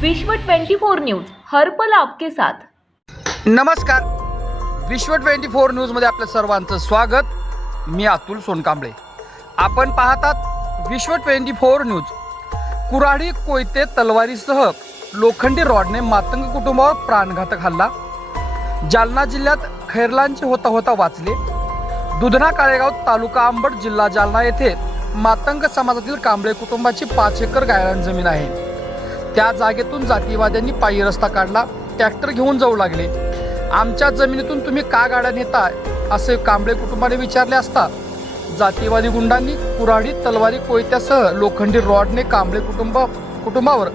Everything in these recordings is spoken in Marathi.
विश्व 24 न्यूज हरपल आपके साथ. नमस्कार. विश्व ट्वेंटी फोर न्यूजमध्ये आपलं सर्वांचं स्वागत. मी अतुल सोनकांबळे. आपण पाहतात विश्व ट्वेंटी फोर न्यूज. कुऱ्हाडी कोयते तलवारीसह लोखंडी रॉडने मातंग कुटुंबावर प्राणघातक हल्ला. जालना जिल्ह्यात खैरलांचे होता होता वाचले. दुधना काळेगाव तालुका आंबड जिल्हा जालना येथे मातंग समाजातील कांबळे कुटुंबाची पाच एकर गायरान जमीन आहे. त्या जागेतून जातीवाद्यांनी पायी रस्ता काढला ट्रॅक्टर घेऊन जाऊ लागले. आमच्या जमिनीतून तुम्ही का गाड्या नेताय असे कांबळे कुटुंबाने विचारले असता जातीवादी गुंडांनी कुऱ्हाडी तलवारी कोयत्यासह लोखंडी रॉडने कांबळे कुटुंब कुटुंबावर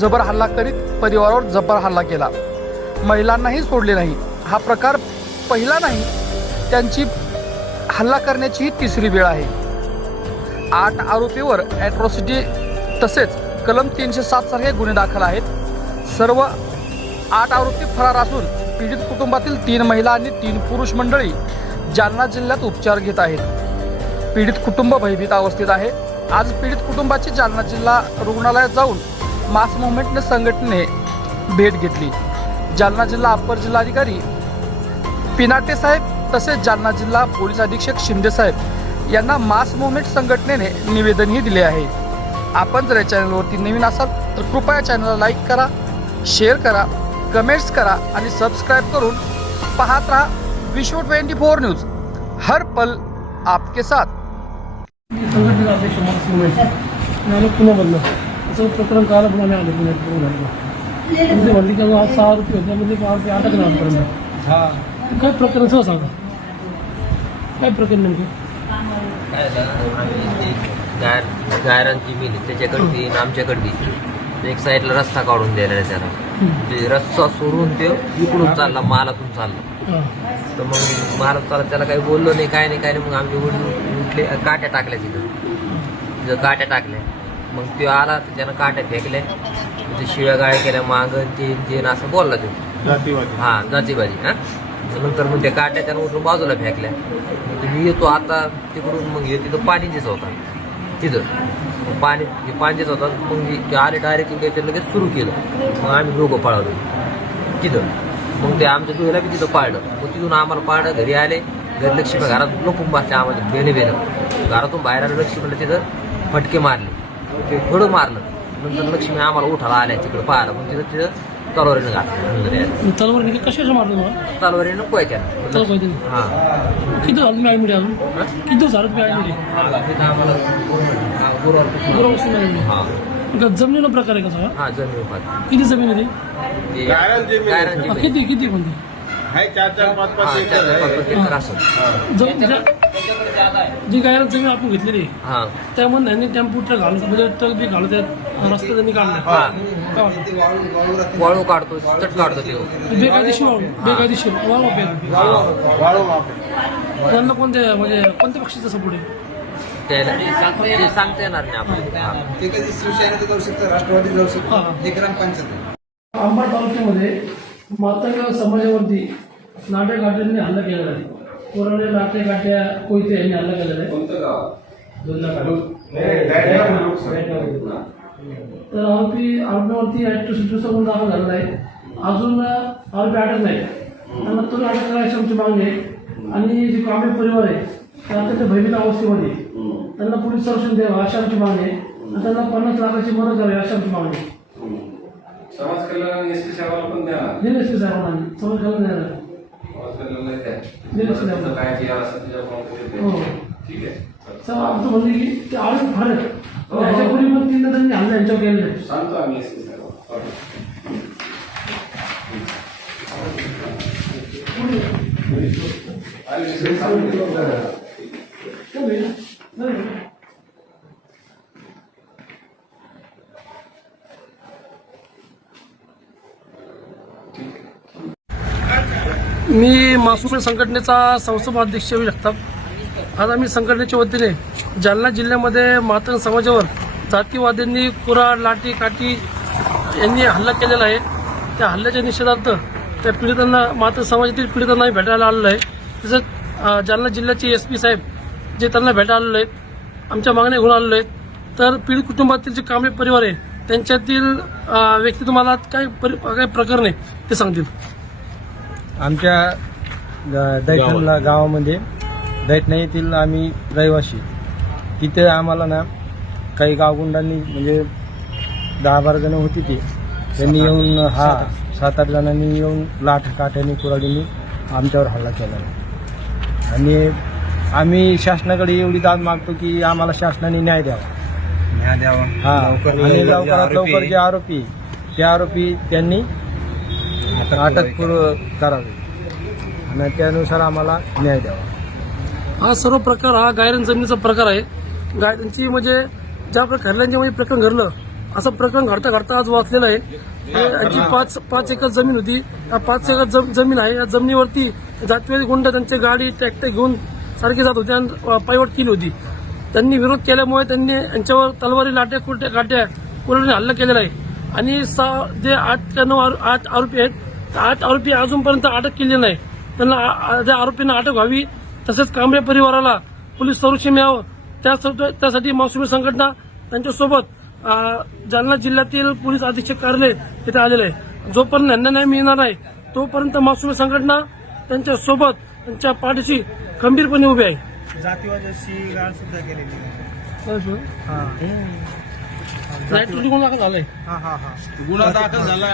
जबर हल्ला करीत परिवारावर जबर हल्ला केला. महिलांनाही सोडले नाही. हा प्रकार पहिला नाही त्यांची हल्ला करण्याची ही तिसरी वेळ आहे. आठ आरोपीवर ॲट्रॉसिटी तसेच कलम तीनशे सात सारखे गुन्हे दाखल आहेत. सर्व आठ आरोपी फरार असून पीडित कुटुंबातील तीन महिला आणि तीन पुरुष मंडळी जालना जिल्ह्यात उपचार घेत आहेत. पीडित कुटुंब भयभीत अवस्थेत आहे. आज पीडित कुटुंबाची जालना जिल्हा रुग्णालयात जाऊन मास मुवमेंटने संघटनेने भेट घेतली. जालना जिल्हा अप्पर जिल्हाधिकारी पिनाटे साहेब तसेच जालना जिल्हा पोलीस अधीक्षक शिंदे साहेब यांना मास मुवमेंट संघटनेने निवेदनही दिले आहे. आपण जर या चॅनलवरती नवीन असाल तर कृपया चॅनलला लाईक करा शेअर करा कमेंट्स करा आणि सबस्क्राईब करून पाहत राहा विश्व ट्वेंटी फोर न्यूज. हर पल आपके साथ. संघटनेचा अध्यक्ष मार्क्स मुंबई मी आलो पुण्यामधनं असं प्रकरण आम्ही आलो पुण्यात म्हणजे म्हणली का आज सहा रुपये होते. म्हणजे बारा रुपये अटक ना आजपर्यंत काय प्रकरण सांगा काय प्रकरण नेमकं? गायर गायरांची मिली त्याच्याकडे ती आणि आमच्याकडे ती एक साईडला रस्ता काढून द्यायला त्याला. ते रस्ता सोडून ते इकडून चालला मालातून चालला. तर मग मालक चालला त्याला काही बोललो नाही काय नाही काय नाही. मग आमचे वडील उठले काट्या टाकल्या तिथं. तिथं काट्या टाकल्या. मग तो आला तर त्यानं काट्या फेकल्या. म्हणजे शिव्या गाळ्या केल्या माग ते ते असं बोलला तो. हा जातीबाजी हा. नंतर मग त्या काट्या त्यानं उठून बाजूला फेकल्या. मग मी येतो आता तिकडून मग हे तिथं पाणीचीच होता. तिथं. पाणी हे पाणीच होता. मग मी ते आले डायरेक्ट त्याचं लगेच सुरू केलं. मग आम्ही दोघं पळालो. तिथं. मग ते आमच्या दुहेला बी तिथं पाळलं. मग तिथून आम्हाला पाळलं घरी आले. घरी लक्ष्मी घरात लपून बसले आम्हाला. बेने बेनं घरातून बाहेर आलं लक्ष्मीला तिथं फटके मारले. ते थोडं मारलं. नंतर लक्ष्मी आम्हाला उठाला आल्या तिकडं पाहिलं मग तिथं तिथं तलवारीनं घातलं. घरी तलवार किती कशाचं मारलं मला तलवारीनं तलवार कोयत्यानं. पाहिजे हा. किती झालं तुम्ही ॲडमिट अजून? किती झालं तुम्ही हा, गुरुवारपासून. हा. जमिनीला प्रकार आहे का सगळा? हा जमीन किती जमीन आहे ती? हा, जमीन. किती किती ती? हाय चार चार पाच हा, पाच चार एकर चार आहे. पाच एकर असेल. जमीन ज्या- जी गायरान जमीन आपण घेतलेली आहे, हा. त्यामध्ये त्यांनी टेम्पो ट्रक घालून म्हणजे ट्रक बी घालत आहेत रस्ता त्यांनी काढला हा. काय वाटतं? वाळू काढतो चट काढतो ते. बेकायदेशीर वाळू बेकायदेशीर. वाळू वाळू. त्यांना कोणत्या म्हणजे कोणत्या पक्षाचा सपोर्ट आहे? त्याला ते सांगता येणार नाही आपण. ते कधी शिवसेनेचं जाऊ शकतं राष्ट्रवादी जाऊ. शकतं हे. ग्रामपंचायत आहे. अंबड तालुक्यामध्ये मातंग समाजावरती नाटे गाट्यांनी हल्ला केलेला आहे. कोरडे नाटे गाट्या कोयते यांनी हल्ला केलेला आहे. तर आरोपी आरोपीवरती ॲट्रोसिटीचा गुन्हा दाखल झालेला आहे. अजून आरोपी अटक नाही. त्यांना तो अटक करायची आमची मागणी आहे. आणि जे कांबळे परिवार आहे ते अत्यंत भयभीत अवस्थेमध्ये. त्यांना पोलीस संरक्षण द्यावं अशी आमची मागणी आहे. त्यांना पन्नास लाखाची मदत करावी अशी आमची मागणी आहे. समाज कल्याण एस टी सेवाला पण द्या. दिनेश साहेबांना समज करून देणार समाज कल्याणला द्या. दिनेश साहेबांना काय जे त्याच्या अकाउंटमध्ये हो. ठीक आहे. तर आमचं म्हणणं आहे की ते आळून फार पण तीनदा त्यांनी हल्ला यांच्यावर केलेला आहे सांगतो आम्ही एस मी मासुमे संघटनेचा संस्थापक अध्यक्ष येऊ जगताप. आज आम्ही संघटनेच्या वतीने जालना जिल्ह्यामध्ये मातंग समाजावर जातीवाद्यांनी कुराड लाठी काठी यांनी हल्ला केलेला आहे. त्या हल्ल्याच्या निषेधार्थ त्या पीडितांना मातंग समाजातील पीडितांना भेटायला आलेलो आहे. तसंच जालना जिल्ह्याचे एस पी साहेब जे त्यांना भेटायला आलेलो आहेत आमच्या मागण्या घेऊन आलेलो आहेत. तर पीडित कुटुंबातील जे कांबळे परिवार आहे त्यांच्यातील व्यक्ती तुम्हाला काय परि- काय प्रकरण आहे ते सांगतील. आमच्या दैठणला गावामध्ये दैठणा येथील आम्ही रहिवासी तिथे आम्हाला ना काही गावगुंडांनी म्हणजे दहा बारा जण होती ती. त्यांनी येऊन हा सात आठ. जणांनी येऊन लाठ काठ्याने कुराडीने आमच्यावर हल्ला केला. आणि आम्ही शासनाकडे एवढी दाद मागतो की आम्हाला शासनाने न्याय द्यावा. न्याय द्यावा. हा आणि लवकरात लवकर जे आरोपी ते आरोपी त्यांनी अटक करावी. आणि त्यानुसार आम्हाला न्याय द्यावा. हा सर्व प्रकार हा गायरन जमिनीचा प्रकार आहे. गायरनची म्हणजे ज्या प्रकारे खरल्यांच्या म्हणजे प्रकरण घडलं असं प्रकरण घडता घडता आज वाचलेलं आहे. जी पाच पाच एकर जमीन होती. या पाच एकर जमीन आहे. या जमिनीवरती जातीवादी गुंड त्यांची गाडी ट्रॅक्टर घेऊन सारखी जात होते आणि पायवट केली होती. त्यांनी विरोध केल्यामुळे त्यांनी यांच्यावर तलवारी लाट्या कुरट्या काट्या कुरडीने हल्ला केलेला आहे. आणि सा- जे आठ का नऊ आरो- आठ आरोपी आहेत आठ आरोपी अजूनपर्यंत अटक केली नाही. त्यांना आ- त्या आरोपींना अटक व्हावी तसेच कांबळे परिवाराला पोलीस संरक्षण मिळावं. त्यासाठी त्यासाठी मासुमी संघटना त्यांच्यासोबत जालना जिल्ह्यातील पोलीस अधीक्षक कार्यालय तिथे आलेलं आहे. जोपर्यंत न्याय मिळणार नाही तोपर्यंत मासुमी संघटना त्यांच्यासोबत त्यांच्या पाठीशी खंबीरपणे उभी आहे. जातीवादाची गुन्हा दाखल हा हा हा झाला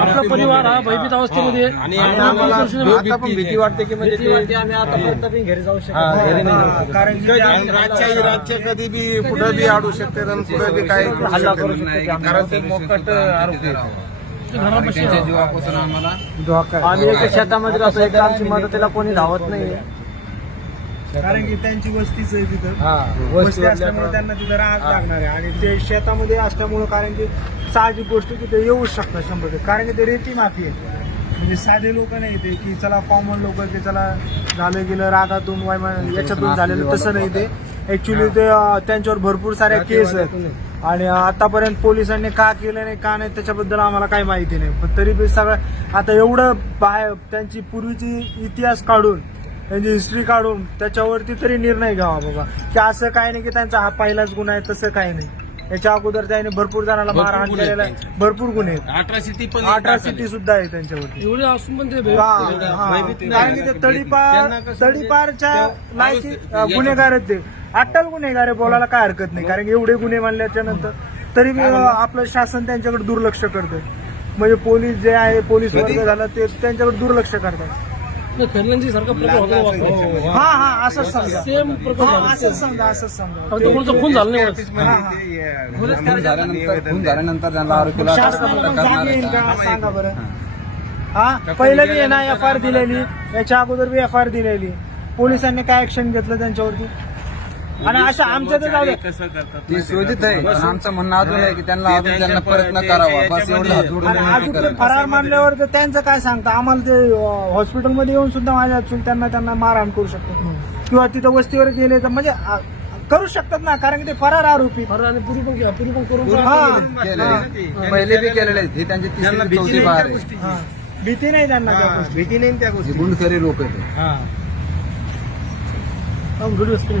आपला परिवार हा भयभीत अवस्थेमध्ये आहे. आणि आम्हाला आता पण भीती वाटते की म्हणजे आम्ही आतापर्यंत पण घरी जाऊ शकतो. कारण कधी बी कुठं बी अडू शकते आणि कुठं बी काय करू हल्ला शकते. करू शकतो कारण ते मोकट आरोपी आहेत. घरापाशी त्यांच्या जीवापासून आम्हाला आम्ही एका शेतामध्ये राहतो एक आमची मदतीला कोणी धावत नाही कारण की त्यांची वस्तीच आहे तिथं. वस्ती असल्यामुळे त्यांना तिथं राहत लागणार आहे. आणि ते शेतामध्ये असल्यामुळं कारण की साहजिक गोष्ट तिथे येऊच शकतात शंभर टक्के. कारण की ते रेती माफी आहे. म्हणजे साधे लोक नाही ते की चला कॉमन लोक की चला झालं गेलं रागातून वायमा- याच्यातून झालेलं तसं नाही ते. ऍक्च्युली ते त्यांच्यावर भरपूर साऱ्या केस आहेत. आणि आतापर्यंत पोलिसांनी का केलं नाही का नाही त्याच्याबद्दल आम्हाला काही माहिती नाही. पण तरी बी सगळं आता एवढं बाहेर त्यांची पूर्वीची इतिहास काढून त्यांची हिस्ट्री काढून त्याच्यावरती तरी निर्णय घ्यावा बाबा. की असं काय नाही की त्यांचा हा पहिलाच गुन्हा आहे तसं काही नाही. याच्या अगोदर त्याने भरपूर जणांना मारहाण केलेला आहे. भरपूर गुन्हे आहेत. पण अठरासिटी सुद्धा आहे त्यांच्यावरती. एवढे असून पण ते भय- हा, हा. कारण की ते तडीपार तडीपारच्या लायकी अं, गुन्हेगार आहेत ते. अट्टल गुन्हेगार आहे बोलायला काय हरकत नाही. कारण की एवढे गुन्हे मानल्याच्या नंतर तरी बी अं, आपलं शासन त्यांच्याकडे दुर्लक्ष करतं म्हणजे पोलीस जे आहे पोलीस वर्ग झाला ते त्यांच्याकडे दुर्लक्ष करतात. खरल्यांची सारखा प्रकार. हा. हा असंच समजा. सेम प्रकार हा, असंच समजा असंच समजा. फक्त कोणाचा खून झाला नाही. हा, हा. खून झाल्यानंतर खून झाल्यानंतर त्यांना आरोपीला शासनाला पण जाग येईल का? करणार सांगा बरं. हा. पहिलं बी आहे ना एफ आर दिलेली. याच्या अगोदर बी एफ आर दिलेली. पोलिसांनी काय ऍक्शन घेतलं त्यांच्यावरती? आणि अशा आमच्या तर जाऊ दे. ती शोधित आहे पण आमचं म्हणणं अजून आहे की त्यांना अजून त्यांना प्रयत्न करावा. बस एवढं हात जोडून आणि विनंती अजून ते करायची. फरार मानल्यावर तर त्यांचं काय सांगता? आम्हाला ते हॉस्पिटलमध्ये येऊन सुद्धा माझ्या चूक त्यांना त्यांना मारहाण करू शकतात. किंवा तिथं वस्तीवर गेले तर म्हणजे आ, करू शकतात ना कारण की ते फरार आरोपी. फरार आणि पुरी पण केला पुरी पण करून हा. केलेले. आहेत. पहिले बी केलेले आहेत. हे त्यांची तिसरी चौथी बार आहे. हा. भीती नाही त्यांना त्या गोष्टी. भीती नाही त्या हे. गुंडखोरी लोक आहेत व्हिडिओ स्क्रीन